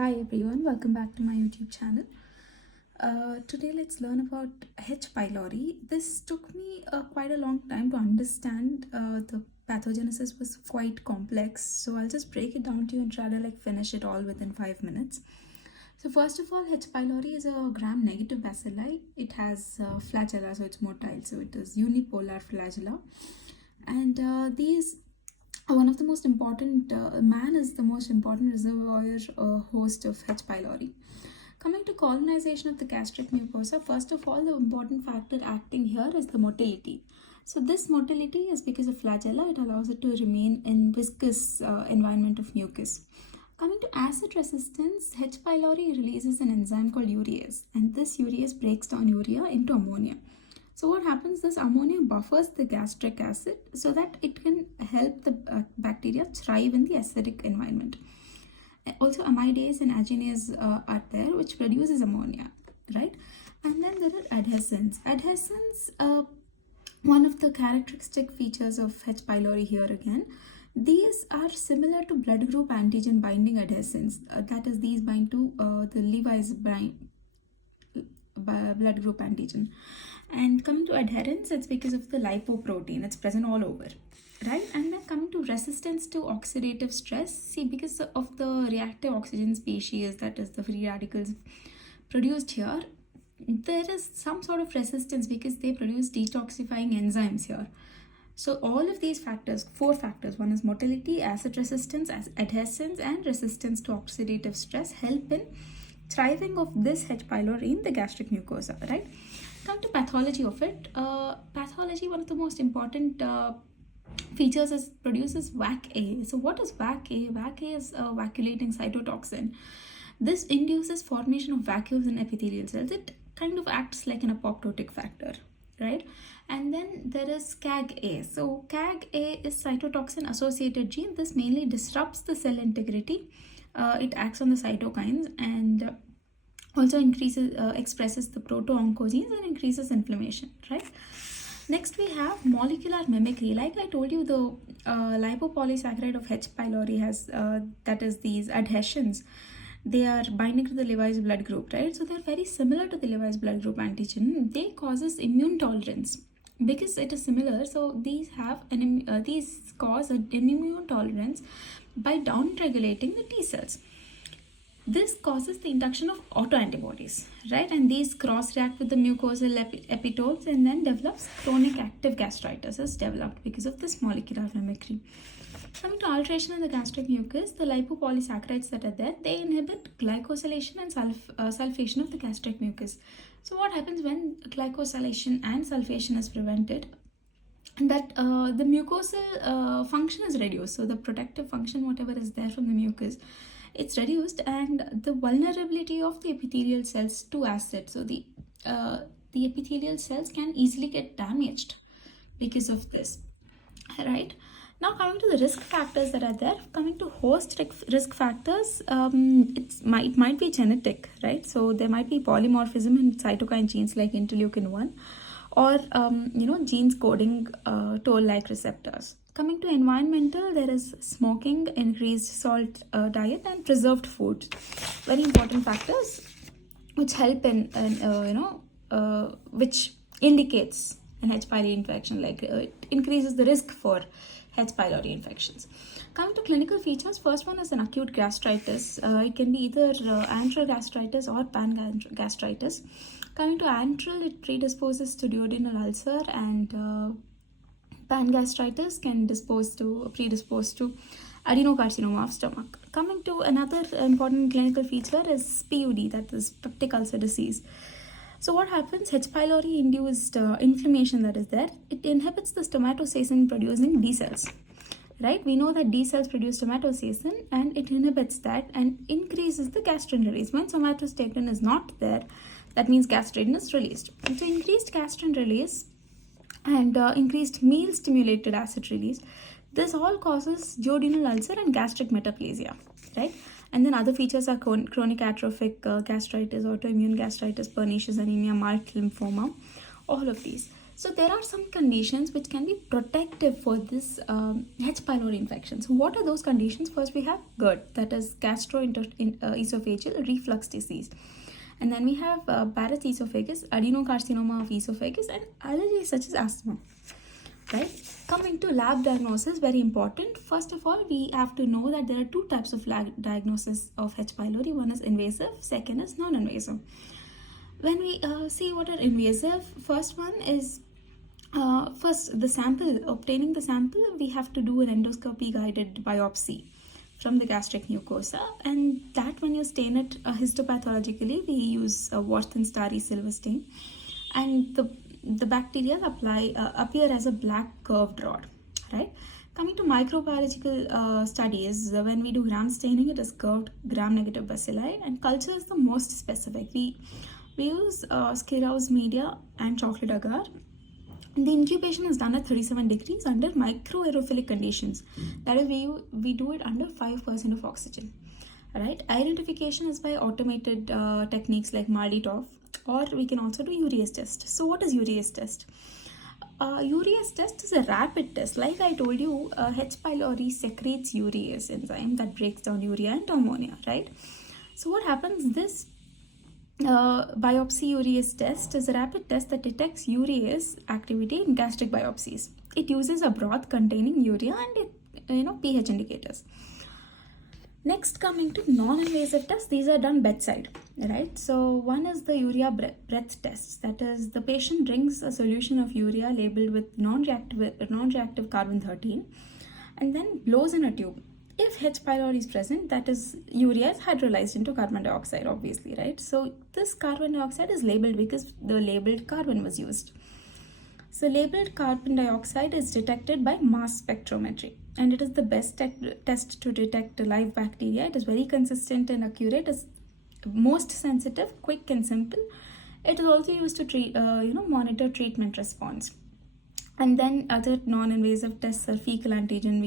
Hi everyone, welcome back to my YouTube channel. Today let's learn about H. pylori. This took me quite a long time to understand. The pathogenesis was quite complex, so I'll just break it down to you and try to finish it all within 5 minutes. So first of all, H. pylori is a gram-negative bacilli. It has flagella, so it's motile, so it is unipolar flagella. And one of the most important, man is the most important reservoir host of H. pylori. Coming to colonization of the gastric mucosa, first of all, the important factor acting here is the motility. So this motility is because of flagella. It allows it to remain in viscous environment of mucus. Coming to acid resistance, H. pylori releases an enzyme called urease, and this urease breaks down urea into ammonia. So what happens, this ammonia buffers the gastric acid so that it can help the bacteria thrive in the acidic environment. Also, amidase and agenase are there, which produces ammonia, right? And then there are adhesins. Adhesins, one of the characteristic features of H. pylori here again. These are similar to blood group antigen binding adhesins. That is, these bind to the Levi's blood group antigen. And coming to adherence, it's because of the lipoprotein. It's present all over, right? And then coming to resistance to oxidative stress, see, because of the reactive oxygen species, that is the free radicals produced here, there is some sort of resistance because they produce detoxifying enzymes here. So all of these factors, 4 factors, one is motility, acid resistance, adhesins, and resistance to oxidative stress, help in thriving of this H. pylori in the gastric mucosa, right? Come to pathology of it. Pathology, one of the most important features is produces VAC-A. So what is VAC-A? VAC-A is a vacuolating cytotoxin. This induces formation of vacuoles in epithelial cells. It kind of acts like an apoptotic factor, right? And then there is CAG-A. So CAG-A is cytotoxin associated gene. This mainly disrupts the cell integrity. It acts on the cytokines and also expresses the proto-oncogenes and increases inflammation, right? Next we have molecular mimicry. Like I told you, the lipopolysaccharide of H. pylori has that is these adhesions. They are binding to the Levi's blood group, right? So they're very similar to the Levi's blood group antigen. They causes immune tolerance because it is similar. So these have these cause an immune tolerance by down-regulating the T cells. This causes the induction of autoantibodies, right? And these cross-react with the mucosal epitopes and then develops chronic active gastritis is developed because of this molecular mimicry. Coming to alteration in the gastric mucus, the lipopolysaccharides that are there, they inhibit glycosylation and sulfation of the gastric mucus. So what happens when glycosylation and sulfation is prevented? That the mucosal function is reduced. So the protective function, whatever is there from the mucus, it's reduced, and the vulnerability of the epithelial cells to acid. So the epithelial cells can easily get damaged because of this, right? Now coming to the risk factors that are there, coming to host risk factors, it might be genetic, right? So there might be polymorphism in cytokine genes like interleukin-1, or genes coding toll-like receptors. Coming to environmental, there is smoking, increased salt diet, and preserved foods. Very important factors which help in which indicates an H. pylori infection, it increases the risk for H. pylori infections. Coming to clinical features, first one is an acute gastritis. It can be either antral gastritis or pan-gastritis. Coming to antral, it predisposes to duodenal ulcer, and pan-gastritis can predispose to adenocarcinoma of stomach. Coming to another important clinical feature is PUD, that is peptic ulcer disease. So what happens? H. pylori induced inflammation that is there. It inhibits the stomatostatin producing D cells, right? We know that D cells produce stomatostatin, and it inhibits that and increases the gastrin release. When somatostatin is not there, that means gastrin is released. And so increased gastrin release and increased meal stimulated acid release, this all causes duodenal ulcer and gastric metaplasia, right? And then other features are chronic atrophic gastritis, autoimmune gastritis, pernicious anemia, marked lymphoma, all of these. So there are some conditions which can be protective for this H. pylori infection. So what are those conditions? First we have GERD, that is gastroesophageal reflux disease. And then we have Barrett's esophagus, adenocarcinoma of esophagus, and allergies such as asthma. Right? Coming to lab diagnosis, very important. First of all, we have to know that there are two types of lab diagnosis of H. pylori. One is invasive, second is non-invasive. When we see what are invasive, first one is first the sample, obtaining the sample, we have to do an endoscopy guided biopsy from the gastric mucosa, and that when you stain it histopathologically, we use a Wharton starry silver stain, and the bacteria appear as a black curved rod, right? Coming to microbiological studies, when we do gram staining, it is curved gram-negative bacilli, and culture is the most specific. We use Skirrow's media and chocolate agar. The incubation is done at 37 degrees under microaerophilic conditions. That is, we do it under 5% of oxygen. Right? Identification is by automated techniques like MALDI-TOF, or we can also do urease test. So what is urease test? Urease test is a rapid test. Like I told you, H. pylori secretes urease enzyme that breaks down urea into ammonia, right? So what happens? This biopsy urease test is a rapid test that detects urease activity in gastric biopsies. It uses a broth containing urea and pH indicators. Next, coming to non-invasive tests, these are done bedside, right? So one is the urea breath test. That is, the patient drinks a solution of urea labeled with non-reactive carbon-13 and then blows in a tube. If H. pylori is present, that is, urea is hydrolyzed into carbon dioxide, obviously, right? So this carbon dioxide is labeled because the labeled carbon was used. So labeled carbon dioxide is detected by mass spectrometry, and it is the best test to detect live bacteria. It is very consistent and accurate. It is most sensitive, quick and simple. It is also used to monitor treatment response. And then other non-invasive tests are fecal antigen.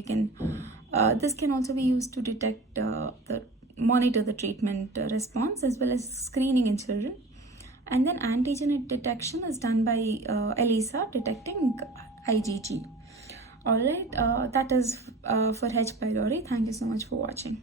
This can also be used to detect monitor the treatment response as well as screening in children. And then antigen detection is done by ELISA, detecting IgG. Alright, that is for H. pylori. Thank you so much for watching.